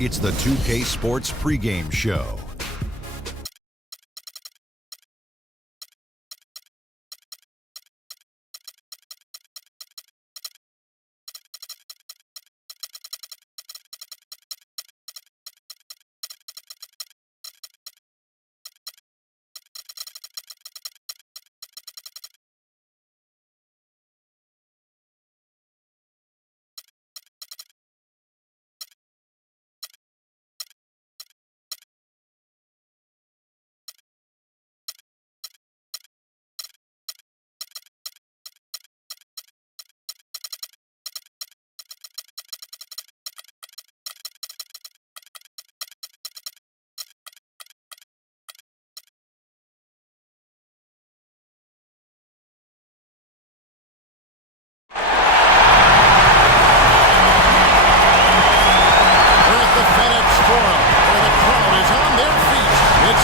It's the 2K Sports pregame show.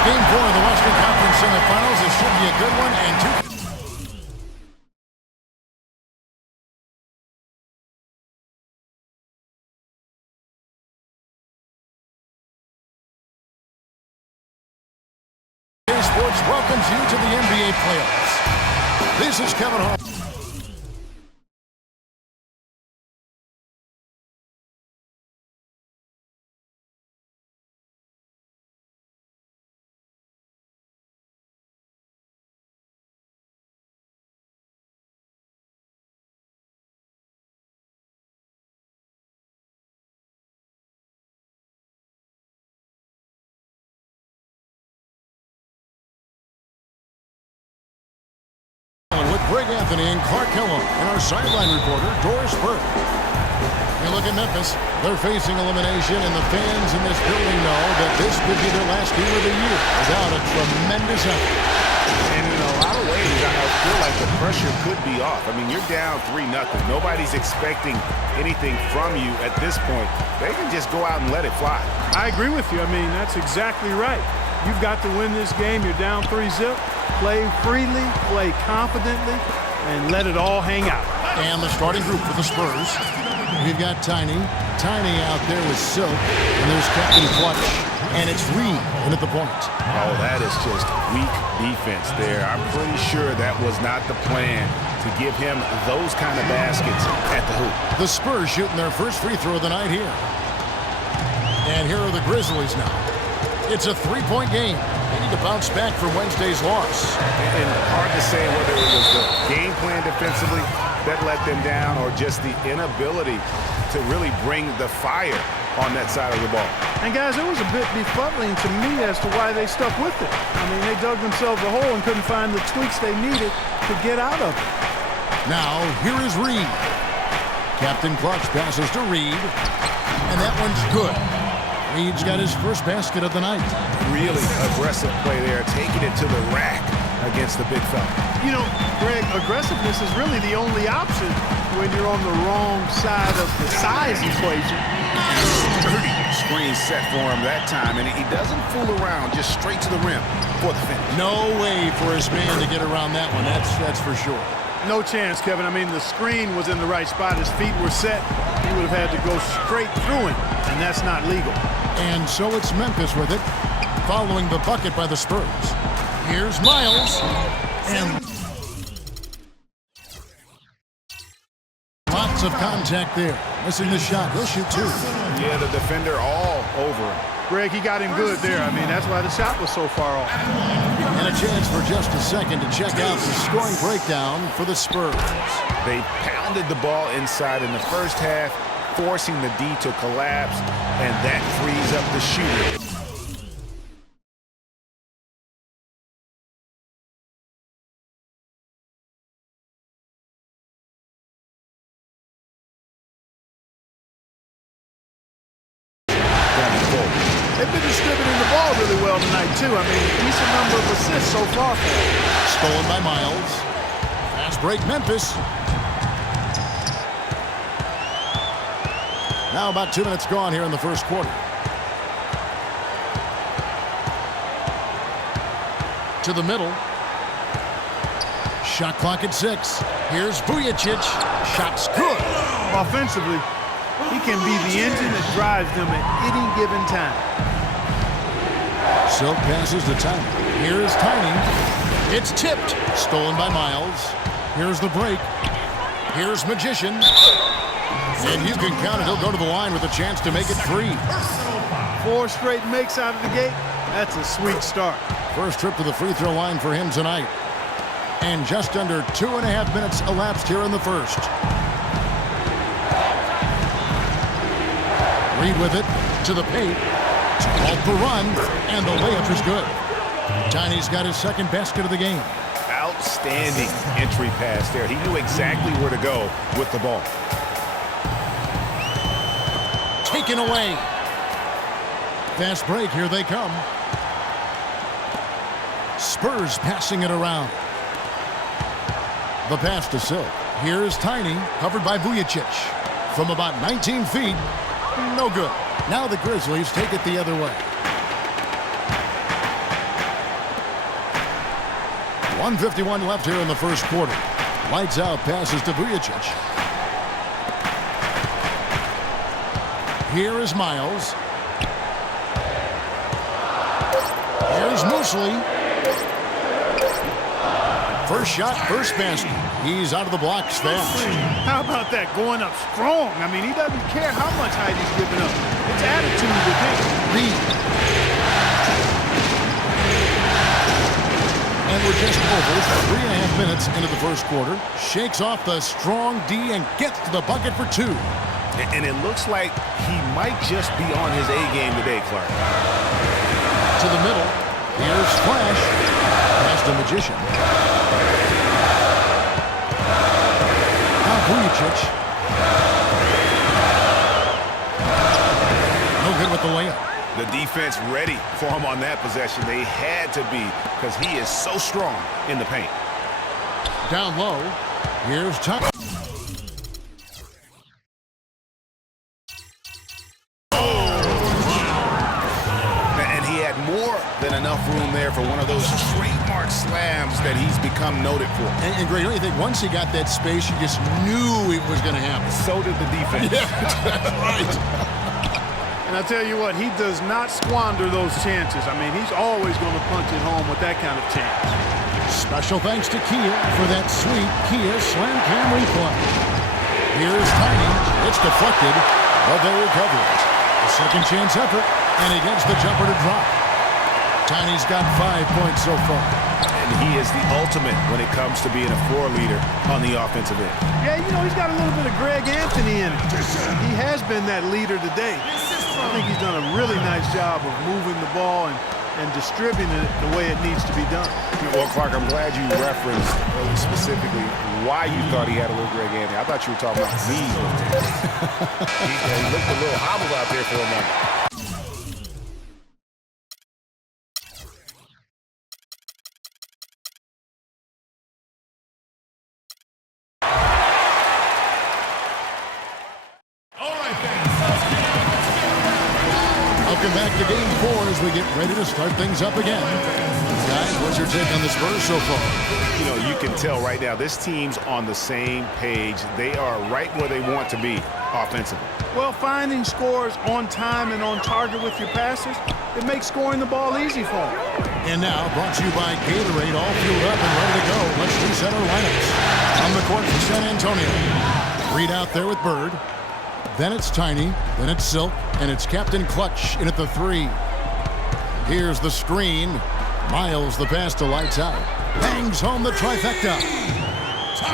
Game 4 of the Western Conference semifinals. This should be a good one, and Sports welcomes you to the NBA playoffs. This is Kevin Hall. With Greg Anthony and Clark Hillam and our sideline reporter, Doris Burke. You look at Memphis, they're facing elimination, and the fans in this building know that this could be their last game of the year without a tremendous effort. And in a lot of ways, I feel like the pressure could be off. I mean, you're down 3-0. Nobody's expecting anything from you at this point. They can just go out and let it fly. I agree with you. I mean, that's exactly right. You've got to win this game. You're down 3-0. Play freely, play confidently, and let it all hang out. And the starting group for the Spurs. We've got Tiny out there with Silk, and there's Captain Clutch, and it's Reed in at the point. Oh, that is just weak defense there. I'm pretty sure that was not the plan to give him those kind of baskets at the hoop. The Spurs shooting their first free throw of the night here. And here are the Grizzlies now. It's a three-point game. They need to bounce back from Wednesday's loss. And hard to say whether it was the game plan defensively that let them down or just the inability to really bring the fire on that side of the ball. And guys, it was a bit befuddling to me as to why they stuck with it. I mean, they dug themselves a hole and couldn't find the tweaks they needed to get out of it. Now, here is Reed. Captain Clutch passes to Reed, and that one's good. Reed's got his first basket of the night. Really aggressive play there, taking it to the rack against the big fella. You know, Greg, aggressiveness is really the only option when you're on the wrong side of the size equation. Dirty screen set for him that time, and he doesn't fool around, just straight to the rim for the finish. No way for his man to get around that one, that's for sure. No chance, Kevin. I mean, the screen was in the right spot. His feet were set. He would have had to go straight through him, and that's not legal. And so it's Memphis with it, following the bucket by the Spurs. Here's Miles, and lots of contact there. Missing the shot. He'll shoot two. Yeah, the defender all over him. Greg, he got him good there. I mean, that's why the shot was so far off. And a chance for just a second to check out the scoring breakdown for the Spurs. They pounded the ball inside in the first half, forcing the D to collapse, and that frees up the shooter. They've been distributing the ball really well tonight, too. I mean, decent number of assists so far for them. Stolen by Miles. Fast break, Memphis. Now about 2 minutes gone here in the first quarter. To the middle. Shot clock at 6. Here's Vujicic. Shot's good. Offensively, He can be the engine that drives them at any given time. Silk passes to Tiny. Here's Tiny. It's tipped. Stolen by Miles. Here's the break. Here's Magician. And you can count it. He'll go to the line with a chance to make it 3. 4 straight makes out of the gate. That's a sweet start. First trip to the free throw line for him tonight. And just under 2.5 minutes elapsed here in the first. Reed with it to the paint. Off the run, and the layup is good. Tiny's got his second basket of the game. Outstanding entry pass there. He knew exactly where to go with the ball. Taken away. Fast break, here they come. Spurs passing it around. The pass to Silk. Here's Tiny, covered by Vujicic. From about 19 feet, no good. Now the Grizzlies take it the other way. 1:51 left here in the first quarter. Lights out passes to Vujicic. Here is Miles. Here's Mosley. First shot, first basket. He's out of the blocks fast. How about that, going up strong? I mean, he doesn't care how much height he's giving up. It's attitude with him. Reed. And we're just over 3.5 minutes into the first quarter. Shakes off the strong D and gets to the bucket for 2. And it looks like he might just be on his A game today, Clark. To the middle. Here's Flash. Pass to Magician. Now Vujicic. No good with the layup. The defense ready for him on that possession. They had to be because he is so strong in the paint. Down low. Here's Tuck. And he had more than enough room there for one of those trademark slams that he's become noted for. And Greg, don't you think once he got that space, you just knew it was going to happen? So did the defense. Yeah, that's right. And I tell you what, he does not squander those chances. I mean, he's always going to punch it home with that kind of chance. Special thanks to Kia for that sweet Kia Slam Cam replay. Here's Tiny. It's deflected, but they recover it. A second chance effort, and he gets the jumper to drop. Tiny's got 5 points so far. And he is the ultimate when it comes to being a floor leader on the offensive end. Yeah, you know, he's got a little bit of Greg Anthony in it. He has been that leader today. I think he's done a really nice job of moving the ball and distributing it the way it needs to be done. Well, Clark, I'm glad you referenced specifically why you thought he had a little Greg Anthony. I thought you were talking about me. He looked a little hobbled out there for a moment. Welcome back to Game 4 as we get ready to start things up again. Guys, what's your take on the Spurs so far? You know, you can tell right now this team's on the same page. They are right where they want to be offensively. Well, finding scores on time and on target with your passes, it makes scoring the ball easy for them. And now, brought to you by Gatorade, all fueled up and ready to go. Let's reset our lineups. On the court for San Antonio. Reed out there with Bird. Then it's Tiny, then it's Silk, and it's Captain Clutch in at the 3. Here's the screen. Miles the pass to Lights Out. Bangs home the trifecta.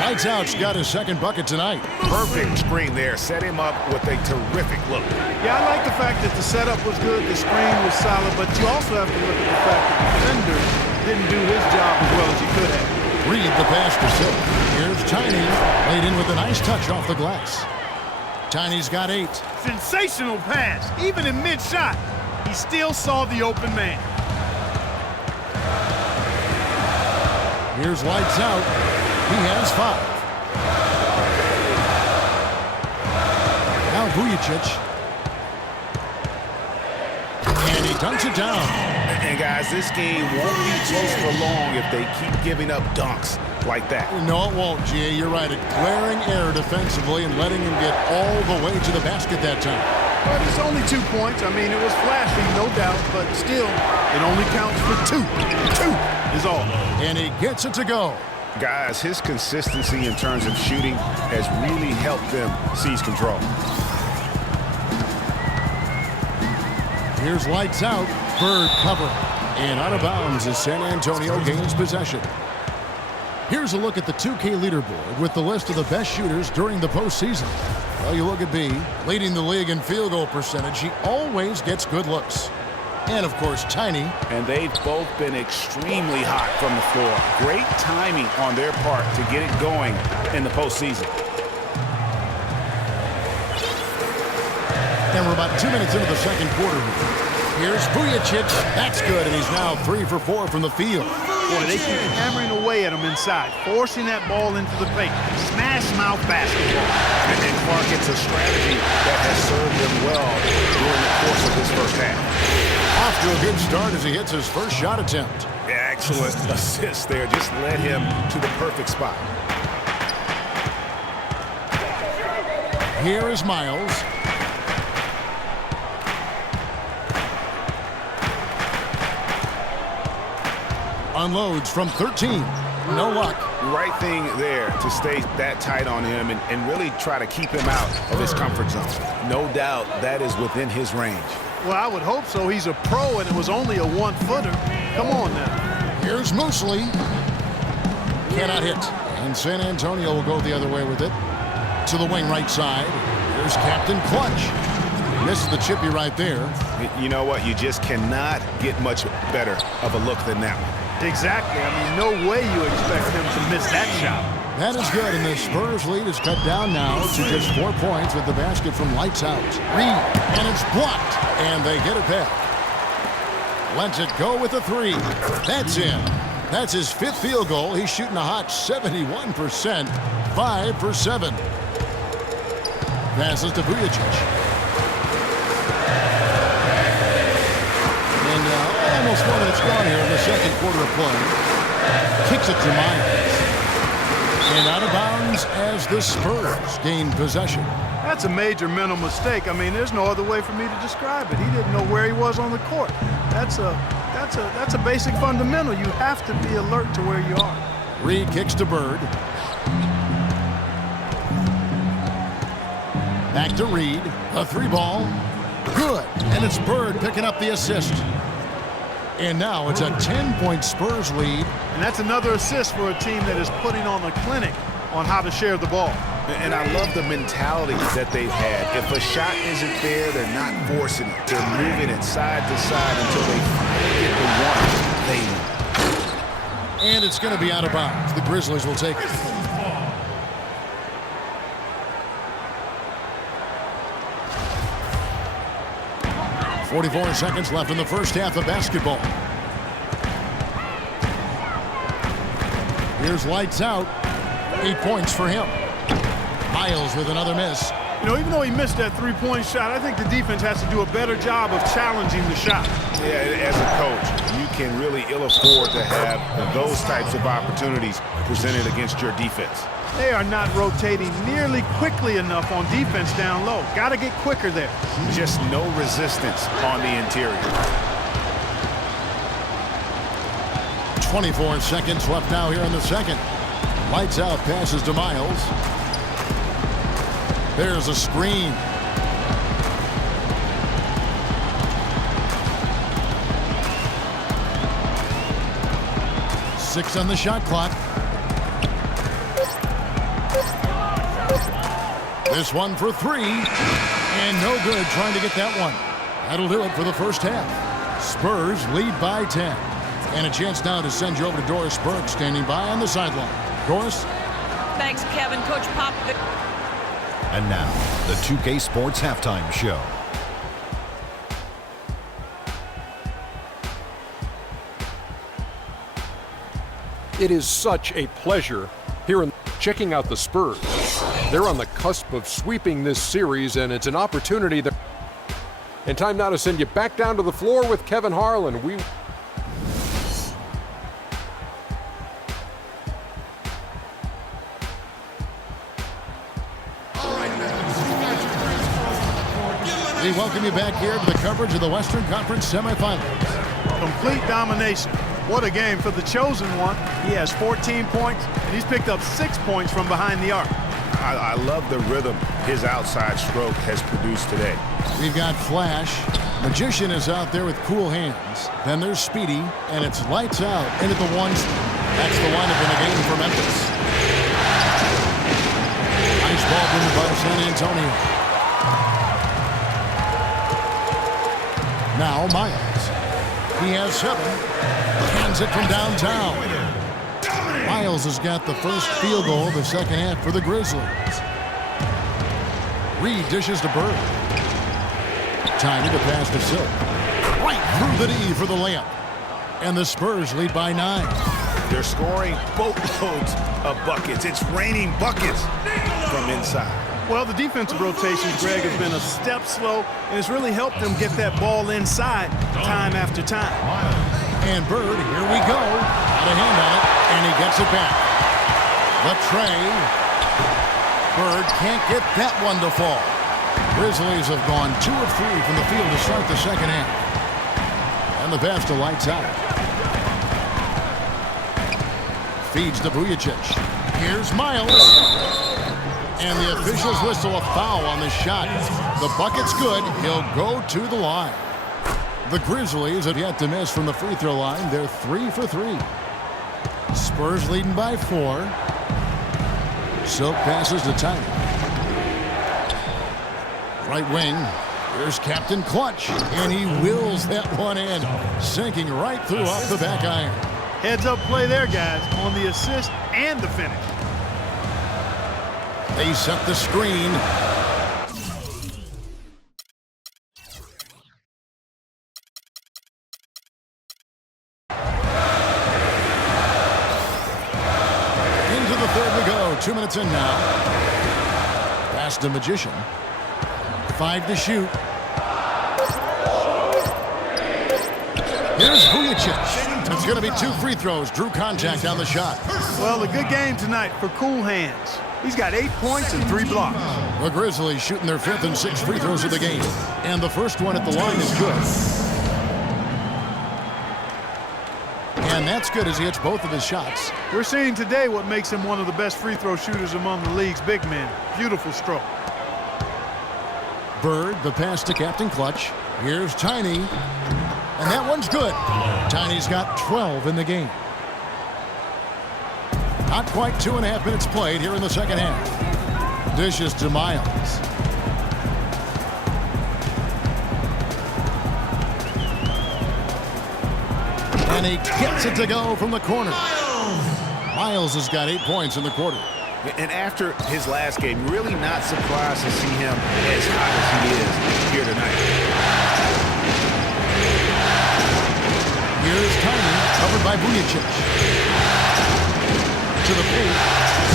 Lights Out's got his second bucket tonight. Perfect screen there. Set him up with a terrific look. Yeah, I like the fact that the setup was good, the screen was solid, but you also have to look at the fact that the defender didn't do his job as well as he could have. Reed the pass to Silk. Here's Tiny, laid in with a nice touch off the glass. Tiny's got 8. Sensational pass. Even in mid-shot, he still saw the open man. Here's Lights Out. He has 5. Now Vujicic. And he dunks it down. And guys, this game won't be close for long if they keep giving up dunks. like that. No, it won't, G.A. You're right. A glaring error defensively and letting him get all the way to the basket that time. But it's only 2 points. I mean, it was flashy, no doubt, but still, it only counts for 2. 2 is all. And he gets it to go. Guys, his consistency in terms of shooting has really helped them seize control. Here's lights out. Bird cover. And out of bounds as San Antonio gains possession. Here's a look at the 2K leaderboard with the list of the best shooters during the postseason. Well, you look at B, leading the league in field goal percentage. He always gets good looks. And, of course, Tiny. And they've both been extremely hot from the floor. Great timing on their part to get it going in the postseason. And we're about 2 minutes into the second quarter. Here's Vujacic. That's good, and he's now 3 for 4 from the field. Boy, they keep hammering away at him inside, forcing that ball into the paint. Smash mouth basketball. And Clark, it's a strategy that has served him well during the course of this first half. Off to a good start as he hits his first shot attempt. Yeah, excellent assist there. Just led him to the perfect spot. Here is Miles. Unloads from 13. No luck. Right thing there to stay that tight on him and really try to keep him out of his comfort zone. No doubt that is within his range. Well, I would hope so. He's a pro, and it was only a 1-footer. Come on now. Here's Mosley. Cannot hit. And San Antonio will go the other way with it. To the wing right side. Here's Captain Clutch. Misses the chippy right there. You know what? You just cannot get much better of a look than that one. Exactly. I mean, no way you expect him to miss that shot. That is good, and the Spurs lead is cut down now to just 4 points with the basket from lights out. Reed, and it's blocked, and they get it back. Lets it go with a 3. That's in. That's his 5th field goal. He's shooting a hot 71%, 5 for 7. Passes to Vujacic. Almost 4 minutes gone here in the second quarter of play. Kicks it to Miles. And out of bounds as the Spurs gain possession. That's a major mental mistake. I mean, there's no other way for me to describe it. He didn't know where he was on the court. That's a basic fundamental. You have to be alert to where you are. Reed kicks to Bird. Back to Reed. A 3-ball. Good. And it's Bird picking up the assist. And now it's a 10-point Spurs lead. And that's another assist for a team that is putting on a clinic on how to share the ball. And I love the mentality that they've had. If a shot isn't there, they're not forcing it. They're moving it side to side until they finally get the one they need. And it's going to be out of bounds. The Grizzlies will take it. .44 seconds left in the first half of basketball. Here's lights out. 8 points for him. Miles with another miss. You know, even though he missed that 3-point shot, I think the defense has to do a better job of challenging the shot. Yeah, as a coach, you can really ill afford to have those types of opportunities presented against your defense. They are not rotating nearly quickly enough on defense down low. Got to get quicker there. Just no resistance on the interior. 24 seconds left now here in the second. Lights out, passes to Miles. There's a screen. Six on the shot clock. This one for 3, and no good trying to get that one. That'll do it for the first half. Spurs lead by 10. And a chance now to send you over to Doris Burke, standing by on the sideline. Doris? Thanks, Kevin. Coach Popovich. And now, the 2K Sports Halftime Show. It is such a pleasure here in checking out the Spurs. They're on the cusp of sweeping this series, and it's an opportunity that... And time now to send you back down to the floor with Kevin Harlan. We welcome you back here to the coverage of the Western Conference semifinals. Complete domination. What a game for the chosen one. He has 14 points, and he's picked up 6 points from behind the arc. I love the rhythm his outside stroke has produced today. We've got Flash. Magician is out there with cool hands. Then there's Speedy, and it's lights out into the ones. That's the lineup in the game for Memphis. Nice ball moved by San Antonio. Now Miles. He has 7. Hands it from downtown. Miles has got the first field goal of the second half for the Grizzlies. Reed dishes to Bird. Timing to pass to Silk. Right through the D for the layup. And the Spurs lead by 9. They're scoring boatloads of buckets. It's raining buckets from inside. Well, the defensive rotations, Greg, has been a step slow, and it's really helped them get that ball inside time after time. And Bird, here we go. Got a hand on it, and he gets it back. The tray. Bird can't get that one to fall. Grizzlies have gone 2 of 3 from the field to start the second half. And the pass to lights out. Feeds to Vujacic. Here's Miles. And the officials whistle a foul on the shot. The bucket's good. He'll go to the line. The Grizzlies have yet to miss from the free throw line. They're 3 for 3. Spurs leading by 4. Silk passes to Tiny. Right wing. Here's Captain Clutch. And he wills that one in. Sinking right through off the back iron. Heads up play there, guys, on the assist and the finish. They set the screen. Into the third we go. 2 minutes in now. Pass to Magician. 5 to shoot. Here's Vujacic. It's going to be 2 free throws. Drew contact on the shot. Well, a good game tonight for cool hands. He's got 8 points and 3 blocks. The Grizzlies shooting their 5th and 6th free throws of the game. And the first one at the line is good. And that's good as he hits both of his shots. We're seeing today what makes him one of the best free throw shooters among the league's big men. Beautiful stroke. Bird, the pass to Captain Clutch. Here's Tiny. And that one's good. Tiny's got 12 in the game. Not quite 2.5 minutes played here in the second half. Dishes to Miles. And he gets it to go from the corner. Miles has got 8 points in the quarter. And after his last game, really not surprised to see him as hot as he is here tonight. Here's Tiny, covered by Vujacic. To the paint,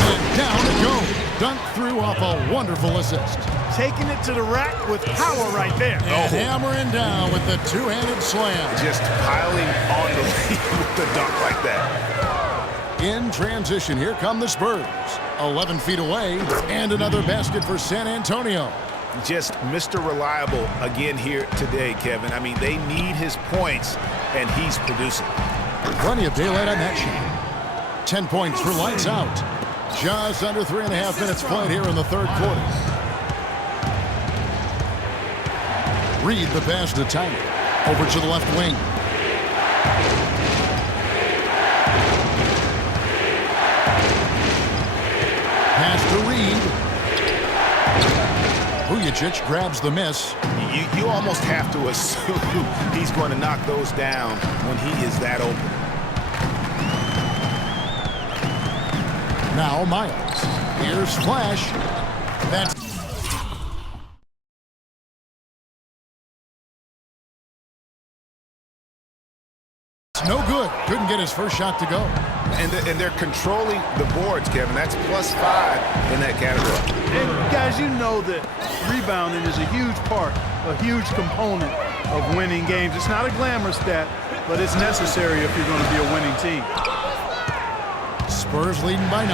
and down it goes. Dunked through off a wonderful assist. Taking it to the rack with power right there. And hammering down with the 2-handed slam. Just piling on the lead with the dunk like that. In transition, here come the Spurs. 11 feet away, and another basket for San Antonio. Just Mr. Reliable again here today, Kevin. I mean, they need his points, and he's producing. Plenty of daylight on that shot. 10 points for lights out. Just under 3.5 minutes played here in the third quarter. Reed the pass to Tiny. Over to the left wing. Pass to Reed. Vujacic grabs the miss. You almost have to assume he's going to knock those down when he is that open. Now Miles. Here's Flash. That's no good. Couldn't get his first shot to go. And they're controlling the boards, Kevin. That's +5 in that category. And guys, you know that rebounding is a huge part, a huge component of winning games. It's not a glamour stat, but it's necessary if you're going to be a winning team. Spurs leading by 9.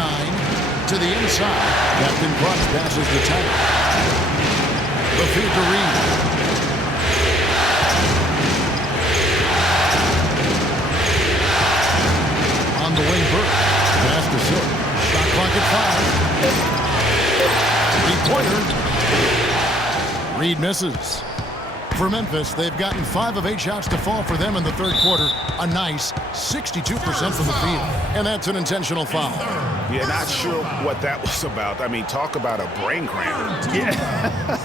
To the inside. Captain Clutch passes to Tiny. The feed to Reed. the wing, Burke. Pass to Silk. Shot clock at 5. 3-pointer. Reed misses. For Memphis, they've gotten 5 of 8 shots to fall for them in the third quarter. A nice 62% from the field. And that's an intentional foul. Yeah, not sure what that was about. I mean, talk about a brain cramp.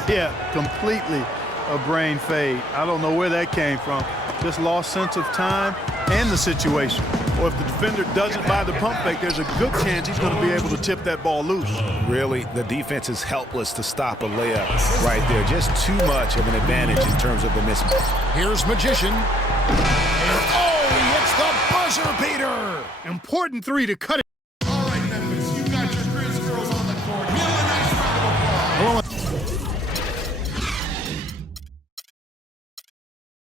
Yeah, completely a brain fade. I don't know where that came from. Just lost sense of time and the situation. Or if the defender doesn't buy the pump fake, there's a good chance he's going to be able to tip that ball loose. Really, the defense is helpless to stop a layup right there. Just too much of an advantage in terms of the mismatch. Here's Magician. Oh, he hits the buzzer beater. Important three to cut it. All right, Memphis, you got your Grizz girls on the court. Give them a nice round of applause.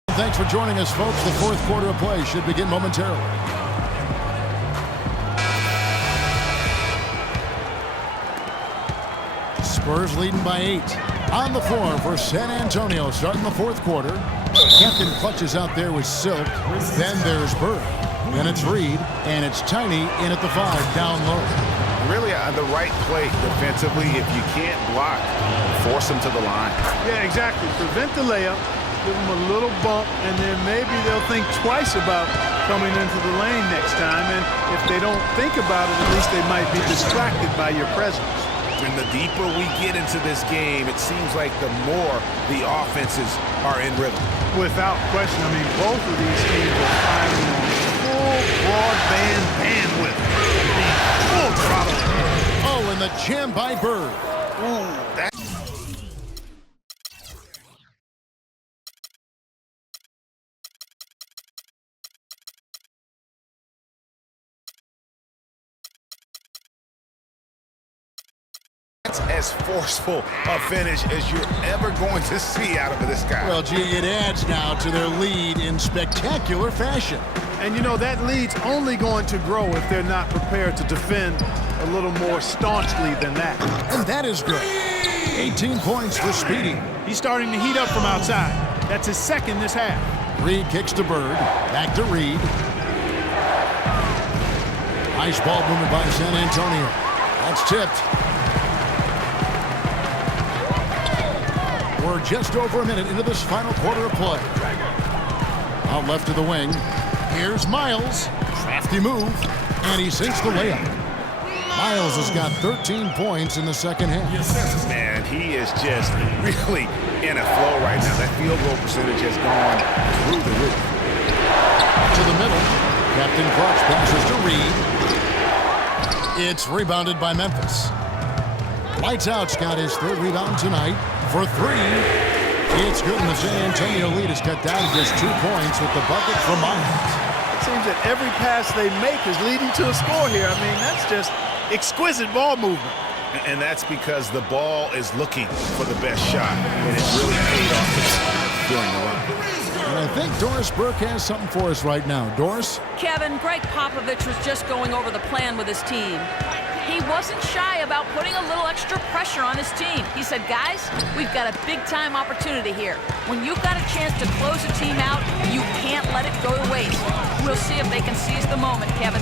Thanks for joining us, folks. The fourth quarter of play should begin momentarily. Spurs leading by 8. On the floor for San Antonio, starting the fourth quarter. Captain clutches out there with Silk. Then there's Bird. Then it's Reed, and it's Tiny in at the 5, down low. Really the right play defensively. If you can't block, force them to the line. Yeah, exactly. Prevent the layup, give them a little bump, and then maybe they'll think twice about coming into the lane next time. And if they don't think about it, at least they might be distracted by your presence. And the deeper we get into this game, it seems like the more the offenses are in rhythm. Without question. I mean, both of these teams are firing on full broadband bandwidth. I mean, full throttle. Oh, and the jam by Bird. Ooh, that. As forceful a finish as you're ever going to see out of this guy. Well, gee, it adds now to their lead in spectacular fashion. And, you know, that lead's only going to grow if they're not prepared to defend a little more staunchly than that. And that is good. 18 points for Speedy. He's starting to heat up from outside. That's his second this half. Reed kicks to Bird. Back to Reed. Nice ball movement by San Antonio. That's tipped. We're just over a minute into this final quarter of play. Out left to the wing. Here's Miles. Crafty move. And he sinks the layup. Miles has got 13 points in the second half. Man, he is just really in a flow right now. That field goal percentage has gone through the roof. To the middle. Captain Clutch passes to Reed. It's rebounded by Memphis. Lights Out's got his third rebound tonight. For 3, it's good, and the San Antonio lead is cut down to just 2 points with the bucket from Miles. It seems that every pass they make is leading to a score here. I mean, that's just exquisite ball movement. And that's because the ball is looking for the best shot, and it's really paid off during the run. And I think Doris Burke has something for us right now. Doris? Kevin, Greg Popovich was just going over the plan with his team. He wasn't shy about putting a little extra pressure on his team. He said, guys, we've got a big-time opportunity here. When you've got a chance to close a team out, you can't let it go to waste. We'll see if they can seize the moment, Kevin.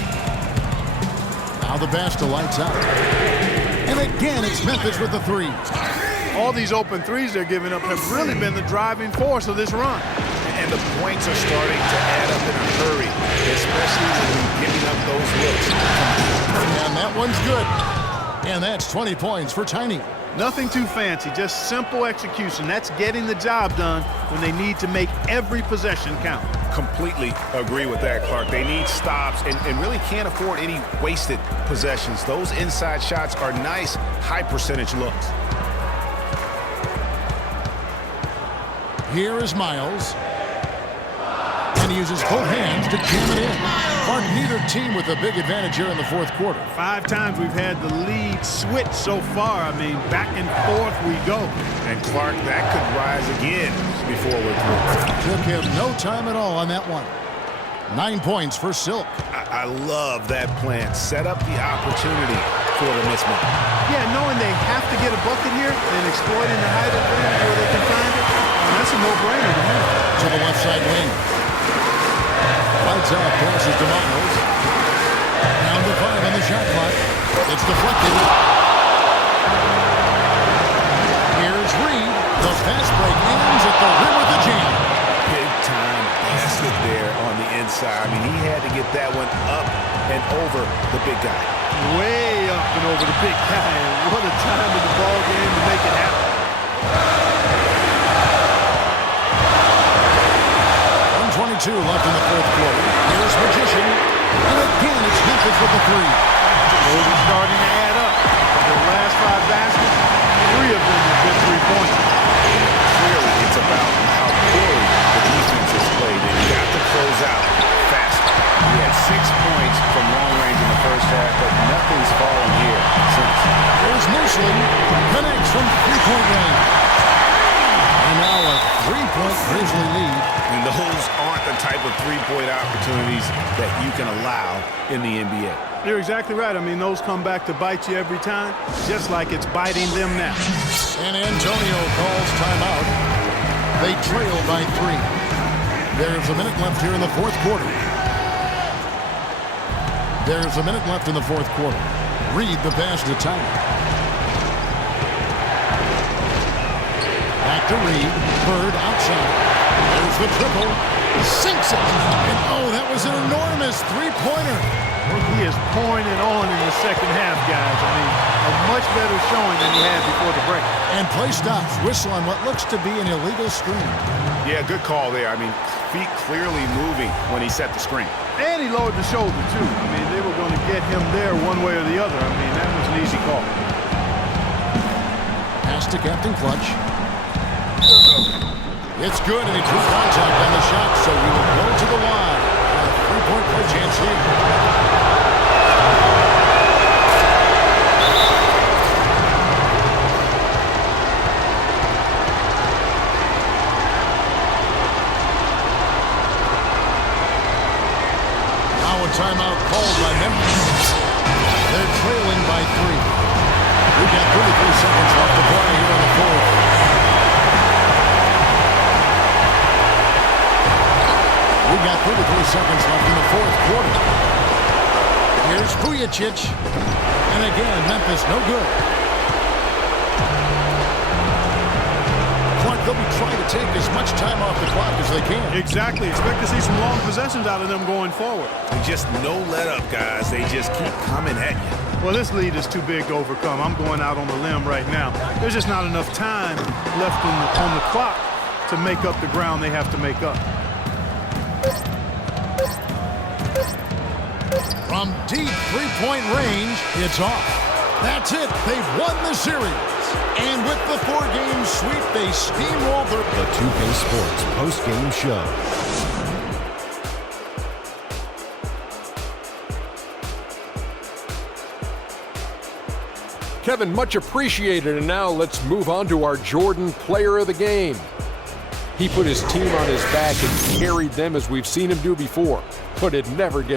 Now the Basta lights out. And again, it's Memphis with the 3s. All these open threes they're giving up have really been the driving force of this run. And the points are starting to add up in a hurry, especially when you're giving up those looks. And that one's good. And that's 20 points for Tiny. Nothing too fancy, just simple execution. That's getting the job done when they need to make every possession count. Completely agree with that, Clark. They need stops and really can't afford any wasted possessions. Those inside shots are nice, high-percentage looks. Here is Miles. And he uses both hands to jam it in. Clark, neither team with a big advantage here in the fourth quarter. 5 times we've had the lead switch so far. I mean, back and forth we go. And Clark, that could rise again before we're through. Took him no time at all on that one. 9 points for Silk. I love that plan. Set up the opportunity for the mismatch. Yeah, knowing they have to get a bucket here and exploiting the height advantage where they can find it, that's a no-brainer to me. To the left side wing. Lights out, passes to Miles. It's deflected. Here's Reed. The fast break ends at the rim with the jam. Big time basket there on the inside. I mean, he had to get that one up and over the big guy. Way up and over the big guy. And what a time in the ball game to make it happen. 1:22 left in the fourth quarter. Here's Magician. And again, it's Memphis with the three. Those are starting to add up. The last 5 baskets, 3 of them have been three-pointers. Clearly, it's about how poorly the defense has played. They've got to close out faster. He had 6 points from long range in the first half, but nothing's fallen here since. There's Moosley. Connects from three-point range. And now a 3-point Grizzly lead. And those aren't the type of three-point opportunities that you can allow in the NBA. You're exactly right. I mean, those come back to bite you every time, just like it's biting them now. San Antonio calls timeout. They trail by 3. There's a minute left here in the fourth quarter. There's a minute left in the fourth quarter. Reed the pass to Tyler. Back to Reed. Bird outside. There's the triple. Sinks it. And oh, that was an enormous three-pointer. He is pouring it on in the second half, guys. I mean, a much better showing than he had before the break. And play stops. Whistle on what looks to be an illegal screen. Yeah, good call there. I mean, feet clearly moving when he set the screen. And he lowered the shoulder, too. I mean, they were going to get him there one way or the other. I mean, that was an easy call. Pass to Captain Clutch. It's good, and he drew contact on the shot, so he will go to the line. A 3-point play chance here. Now a timeout called by Memphis. They're trailing by 3. We've got 33 seconds left to play here in the fourth. We've got 33 seconds left in the fourth quarter. Here's Vujicic. And again, Memphis no good. Clark, they'll be trying to take as much time off the clock as they can. Exactly. Expect to see some long possessions out of them going forward. And just no let up, guys. They just keep coming at you. Well, this lead is too big to overcome. I'm going out on the limb right now. There's just not enough time left on the clock to make up the ground they have to make up. From deep three-point range, it's off. That's it. They've won the series. And with the 4-game sweep, they steamroll their... The 2K Sports post-game show. Kevin, much appreciated. And now let's move on to our Jordan Player of the Game. He put his team on his back and carried them as we've seen him do before, but it never gets